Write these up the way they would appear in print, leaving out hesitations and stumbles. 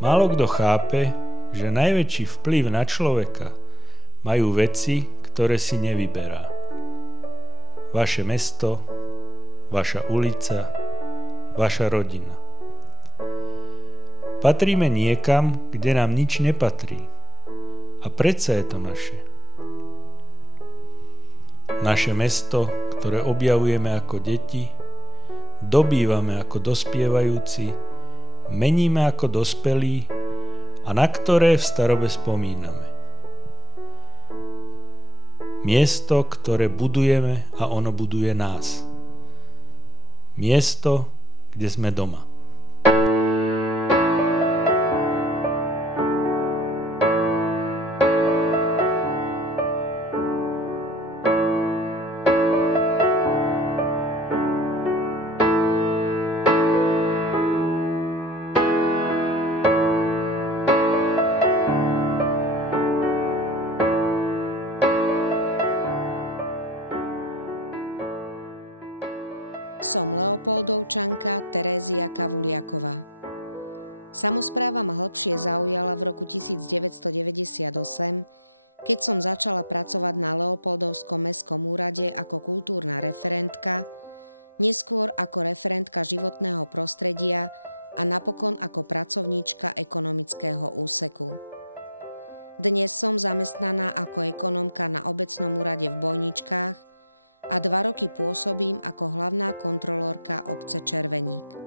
Málo kto chápe, že najväčší vplyv na človeka majú veci, ktoré si nevyberá. Vaše mesto, vaša ulica, vaša rodina. Patríme niekam, kde nám nič nepatrí. A predsa je to naše. Naše mesto, ktoré objavujeme ako deti, dobývame ako dospievajúci, meníme ako dospelí a na ktoré v starobe spomíname. Miesto, ktoré budujeme a ono buduje nás. Miesto, kde sme doma. Som Leopoldovčanka Terézia Kavuliaková. Samospráva ma hlbšie zaujala v roku 1998, keď som začala pracovať na Leopoldovskom mestskom úrade ako kultúrna referentka, neskôr ako referentka životného prostredia a napokon ako pracovníčka ekonomického úseku. Dnes som zamestnaná ako ekonomka na obecnom úrade v Bojničkách a 2 roky pôsobím ako hlavná kontrolórka obce Červeník.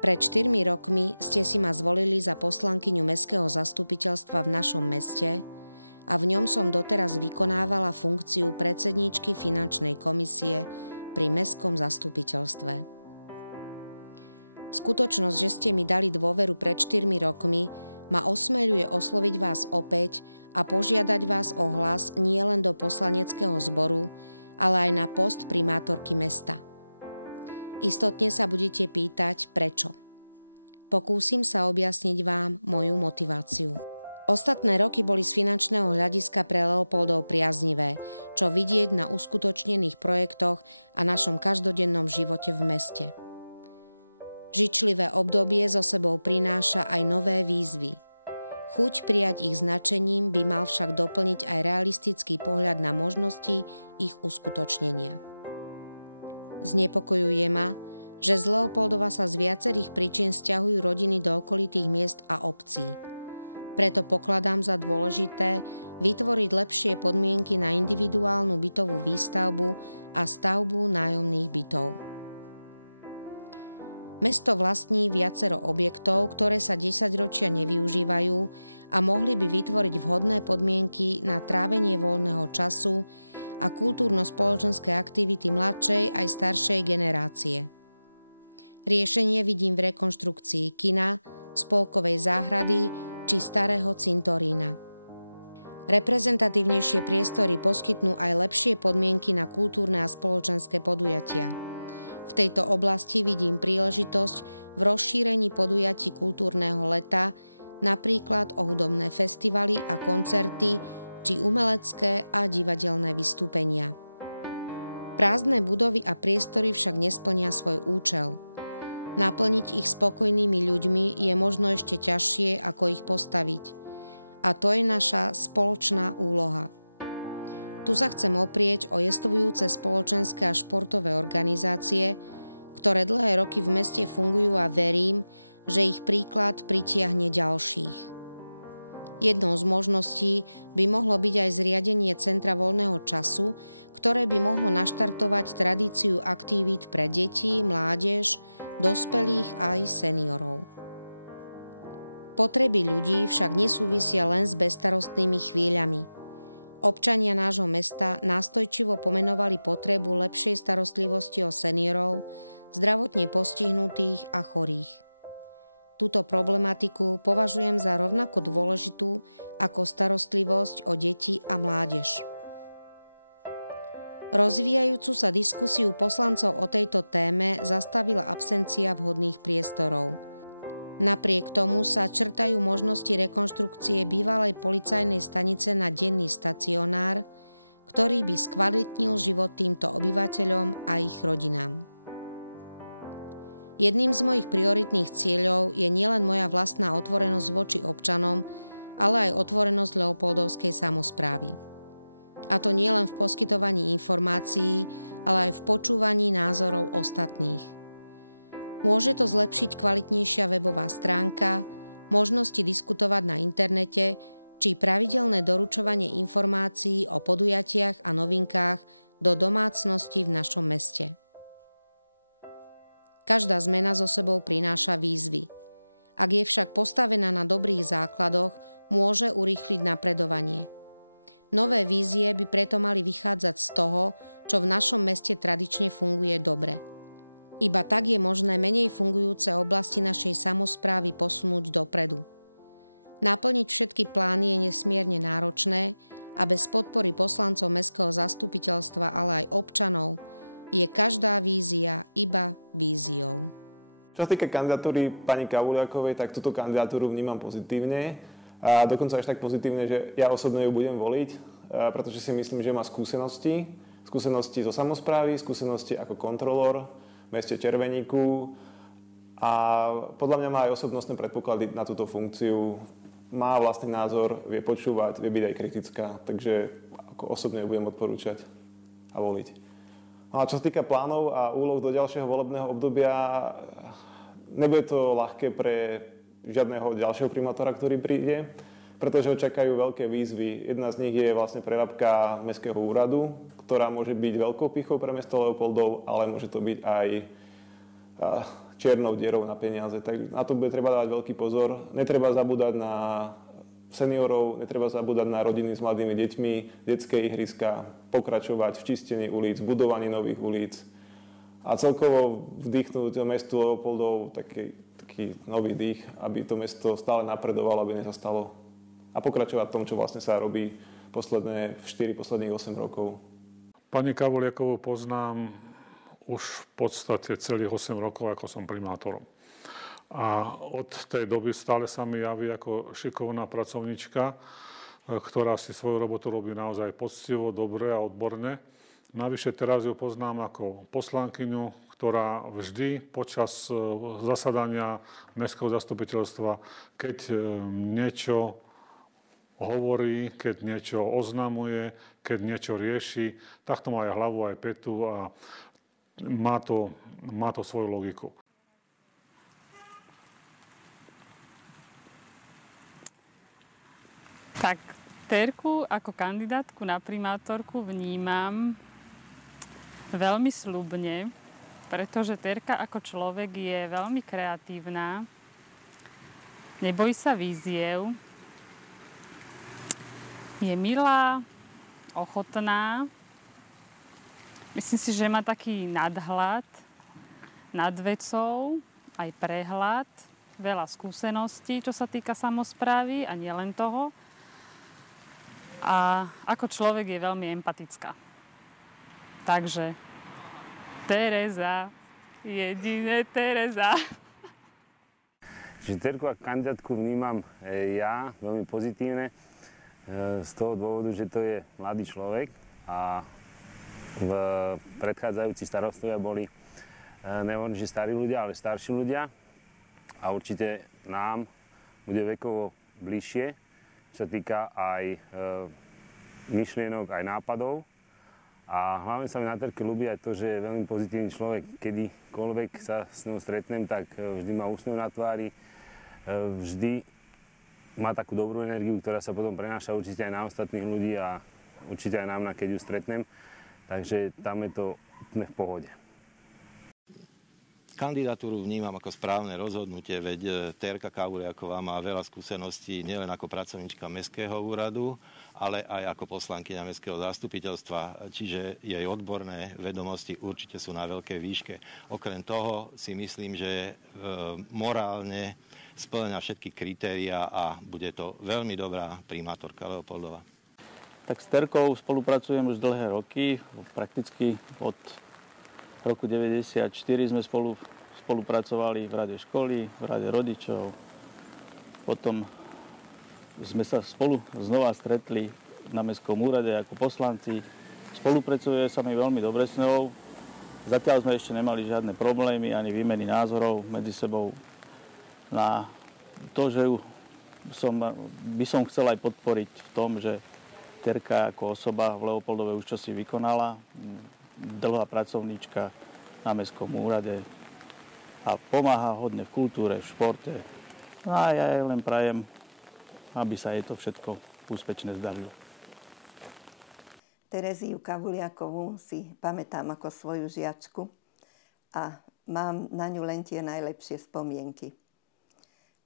Pred 4 rokmi ste si ma zvolili za poslankyňu mestského zastupiteľstva v našom meste a v ňom som doteraz vykonávala funkciu predsedníčky finančnej komisie pri mestskom zastupiteľstve. Skutočnosť, že ste mi dali dôveru pred 4 rokmi, ma osmeľuje osloviť vás opäť a požiadať vás o hlas nielen do poslaneckého zboru, ale aj na post primátorky mesta. Istotne sa budete pýtať, prečo. Pokúsim sa objasniť vám moju motiváciu. Ostatné roky boli z finančného hľadiska pre Leopoldov priaznivé, čo vidieť na uskutočnených projektoch a našom každodennom živote v meste. Žičlivé obdobie so sebou prináša aj nové výzvy. Chuť prijať ich značením by mal však doplniť aj realistický pohľad na možnosti ich uskutočnenia. Znepokojuje ma, že z Leopoldova sa z viacerých príčin sťahujú rodiny do okolitých miest a obcí. Preto pokladám za dôležité vytvoriť lepšie podmienky na individuálnu bytovú výstavbu a stavbu nájomných bytov. Mesto vlastní viacero objektov, ktoré sa 10 ročia nevyužívajú a mohli by vytvoriť vhodné podmienky na trávenie voľného času a kultúrno-spoločenské aktivity mladšej aj staršej generácie. Riešenie vidím v rekonštrukcii kina, spolkovej záhrady či starého cintorína. Reprezentatívnejšie priestory poskytnú aj lepšie podmienky na kultúrne a spoločenské podujatia. V tejto oblasti vidím príležitosť v rozšírení podujatí kultúrneho leta, napríklad o hudobné festivaly a koncerty, či umelecké a divadelné vystúpenia. Prázdne budovy a priestory však nesplnia svoj účel. Naplniť ich spokojnými ľuďmi je možno ešte ťažšie, ako ich postaviť. A to je naša spoločná úloha. Tu sa chcem oprieť o jestvujúce spoločenské a športové organizácie, ktoré dlhé roky v meste fungujú a verím, že ich príklad pritiahne ďalších. Jednou z možností by mohlo byť aj zriadenie centra voľného času, ktoré by mohlo naštartovať tradíciu aktivít pre deti, mládež, dospelých aj seniorov. Potreby ľudí však nesúvisia len s bezstarostnými chvíľami. Občania nášho mesta nástojčivo pomenovali potrebu lepšej starostlivosti o seniorov, zdravotne postihnutých a chorých. Túto problematiku považujem za rovnako dôležitú ako starostlivosť o deti a mládež. Rozvíjajúcu sa diskusiu poslancov o tejto téme zastavila absencia vhodných priestorov. Napriek tomu sa črtajú možnosti rekonštrukcie bývalej policajnej stanice na denný stacionár, ktorý by skvalitnil život týmto obyvateľom a ich rodinám. Jedným z mojich prioritných cieľov je nielen moja vlastná otvorenosť voči občanom, ale aj otvorenosť Leopoldovskej samosprávy. A to nielen v poskytovaní informácií, ale aj v počúvaní názorov ostatných. Môže to zlepšiť kvalitnejšia webová stránka, možnosti diskutovať na internete, či pravidelné doručovanie informácií o podujatiach a novinkách do domácností v našom meste. Každá zmena so sebou prináša výzvy. Ak je však postavená na dobrých základoch, môže urýchliť napredovanie. Nové vízie by preto mali vychádzať z toho, čo v našom meste tradične funguje dobre. Iba tak je možné menej fungujúce oblasti našej samosprávy posunúť dopredu. Naplniť všetky plány je nesmierne náročné a bez podpory poslancov mestského zastupiteľstva, ale aj občanov, je každá vízia iba víziou. Čo sa týka kandidatúry pani Kavuliakovej, tak túto kandidatúru vnímam pozitívne. A dokonca až tak pozitívne, že ja osobne ju budem voliť, pretože si myslím, že má skúsenosti zo samosprávy, skúsenosti ako kontrolór v meste Červeníku a podľa mňa má aj osobnostné predpoklady na túto funkciu. Má vlastný názor, vie počúvať, vie byť aj kritická, takže ako osobne ju budem odporúčať a voliť. A čo sa týka plánov a úloh do ďalšieho volebného obdobia, nebude to ľahké pre žiadneho ďalšieho primátora, ktorý príde, pretože ho čakajú veľké výzvy. Jedna z nich je vlastne prerábka mestského úradu, ktorá môže byť veľkou pichou pre mesto Leopoldov, ale môže to byť aj čiernou dierou na peniaze. Tak na to bude treba dávať veľký pozor. Netreba zabúdať na seniorov, netreba zabúdať na rodiny s mladými deťmi, detské ihriska, pokračovať v čistení ulic, budovaní nových ulic a celkovo vdýchnúť do mestu Leopoldov taký nový dých, aby to mesto stále napredovalo, aby nezastalo a pokračovať v tom, čo vlastne sa robí posledných 8 rokov. Pani Kavuliakovú poznám už v podstate celých 8 rokov, ako som primátorom. A od tej doby stále sa mi javí ako šikovná pracovnička, ktorá si svoju robotu robí naozaj poctivo, dobre a odborne. Navyše teraz ju poznám ako poslankyňu, ktorá vždy počas zasadania mestského zastupiteľstva, keď niečo hovorí, keď niečo oznamuje, keď niečo rieši, tak to má aj hlavu, aj petu a má to svoju logiku. Tak Terku ako kandidátku na primátorku vnímam veľmi sľubne, pretože Terka ako človek je veľmi kreatívna, nebojí sa víziev, je milá, ochotná, myslím si, že má taký nadhľad nad vecou, aj prehľad, veľa skúseností, čo sa týka samosprávy a nielen toho. A ako človek je veľmi empatická. Takže Tereza, jedine Tereza. Čiže Terku ako kandidátku vnímam ja veľmi pozitívne z toho dôvodu, že to je mladý človek a v predchádzajúci starostovia boli nehovorím, že starí ľudia, ale starší ľudia a určite nám bude vekovo bližšie, čo sa týka aj myšlienok, aj nápadov. A hlavne sa mi na Terke ľúbi aj to, že je veľmi pozitívny človek. Kedykoľvek sa s ňou stretnem, tak vždy má úsmev na tvári, vždy má takú dobrú energiu, ktorá sa potom prenáša určite aj na ostatných ľudí a určite aj nám, keď ju stretnem. Takže tam je to úplne v pohode. Kandidatúru vnímam ako správne rozhodnutie, veď Terka Kavuliaková má veľa skúseností nielen ako pracovníčka mestského úradu, ale aj ako poslankyňa mestského zastupiteľstva, čiže jej odborné vedomosti určite sú na veľkej výške. Okrem toho si myslím, že morálne spĺňa všetky kritériá a bude to veľmi dobrá primátorka Leopoldova. Tak s Terkou spolupracujem už dlhé roky, prakticky od roku 1994 sme spolupracovali v rade školy, v rade rodičov. Potom sme sa spolu znova stretli na mestskom úrade ako poslanci. Spolupracuje sa mi veľmi dobre s ňou. Zatiaľ sme ešte nemali žiadne problémy ani výmeny názorov medzi sebou. Na to, že ju by som chcel aj podporiť v tom, že Terka ako osoba v Leopoldove už čosi vykonala. Dlhá pracovníčka na mestskom úrade a pomáha hodne v kultúre, v športe. No a ja jej len prajem, aby sa jej to všetko úspešne zdarilo. Tereziu Kavuliakovú si pamätám ako svoju žiačku a mám na ňu len tie najlepšie spomienky.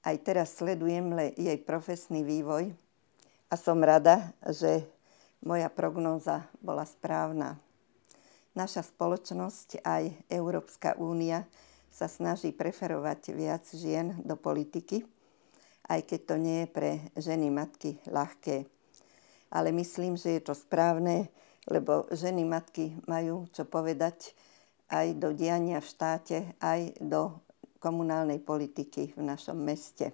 Aj teraz sledujem jej profesný vývoj a som rada, že moja prognóza bola správna. Naša spoločnosť, aj Európska únia, sa snaží preferovať viac žien do politiky, aj keď to nie je pre ženy matky ľahké. Ale myslím, že je to správne, lebo ženy matky majú čo povedať aj do diania v štáte, aj do komunálnej politiky v našom meste.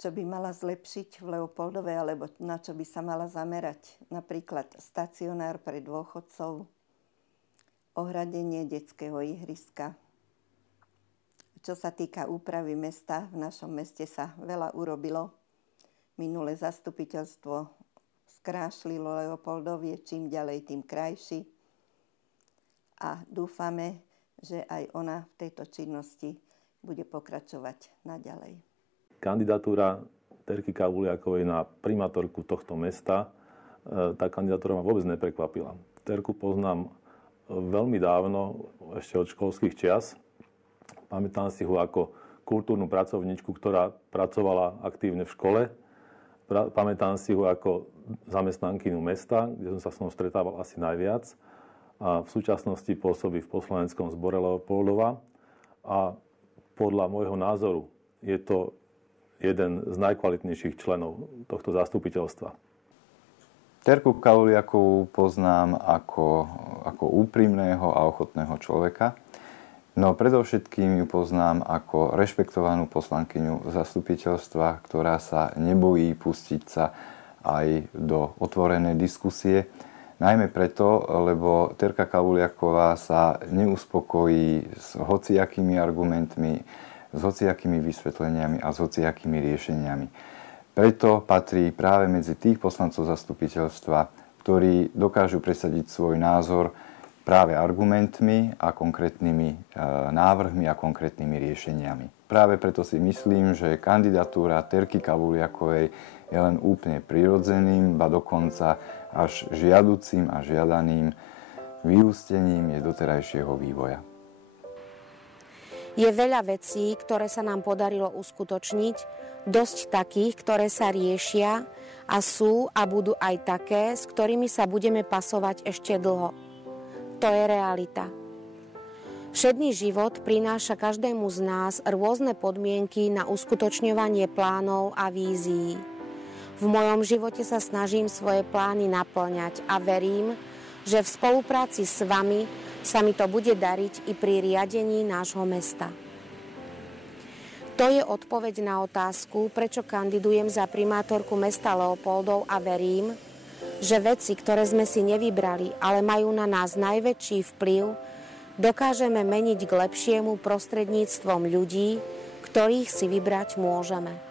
Čo by mala zlepšiť v Leopoldove, alebo na čo by sa mala zamerať? Napríklad stacionár pre dôchodcov, ohradenie detského ihriska. Čo sa týka úpravy mesta, v našom meste sa veľa urobilo. Minulé zastupiteľstvo skrášlilo Leopoldov, je čím ďalej, tým krajší. A dúfame, že aj ona v tejto činnosti bude pokračovať naďalej. Kandidatúra Terky Kavuliakovej na primátorku tohto mesta, tá kandidatúra ma vôbec neprekvapila. Terku poznám veľmi dávno, ešte od školských čias. Pamätám si ho ako kultúrnu pracovníčku, ktorá pracovala aktívne v škole. Pamätám si ho ako zamestnankyňu mesta, kde som sa s ňou stretával asi najviac. A v súčasnosti pôsobí v poslaneckom zbore Leopoldova. A podľa môjho názoru je to jeden z najkvalitnejších členov tohto zastupiteľstva. Terku Kavuliakovú poznám ako úprimného a ochotného človeka. No predovšetkým ju poznám ako rešpektovanú poslankyňu zastupiteľstva, ktorá sa nebojí pustiť sa aj do otvorenej diskusie. Najmä preto, lebo Terka Kavuliaková sa neuspokojí s hociakými argumentmi, s hociakými vysvetleniami a s hociakými riešeniami. Preto patrí práve medzi tých poslancov zastupiteľstva, ktorí dokážu presadiť svoj názor práve argumentmi a konkrétnymi návrhmi a konkrétnymi riešeniami. Práve preto si myslím, že kandidatúra Terky Kavuliakovej je len úplne prirodzeným, ba dokonca až žiaducím a žiadaným vyústením je doterajšieho vývoja. Je veľa vecí, ktoré sa nám podarilo uskutočniť, dosť takých, ktoré sa riešia a sú a budú aj také, s ktorými sa budeme pasovať ešte dlho. To je realita. Všedný život prináša každému z nás rôzne podmienky na uskutočňovanie plánov a vízií. V mojom živote sa snažím svoje plány naplňať a verím, že v spolupráci s vami sa mi to bude dariť i pri riadení nášho mesta. To je odpoveď na otázku, prečo kandidujem za primátorku mesta Leopoldov a verím, že veci, ktoré sme si nevybrali, ale majú na nás najväčší vplyv, dokážeme meniť k lepšiemu prostredníctvom ľudí, ktorých si vybrať môžeme.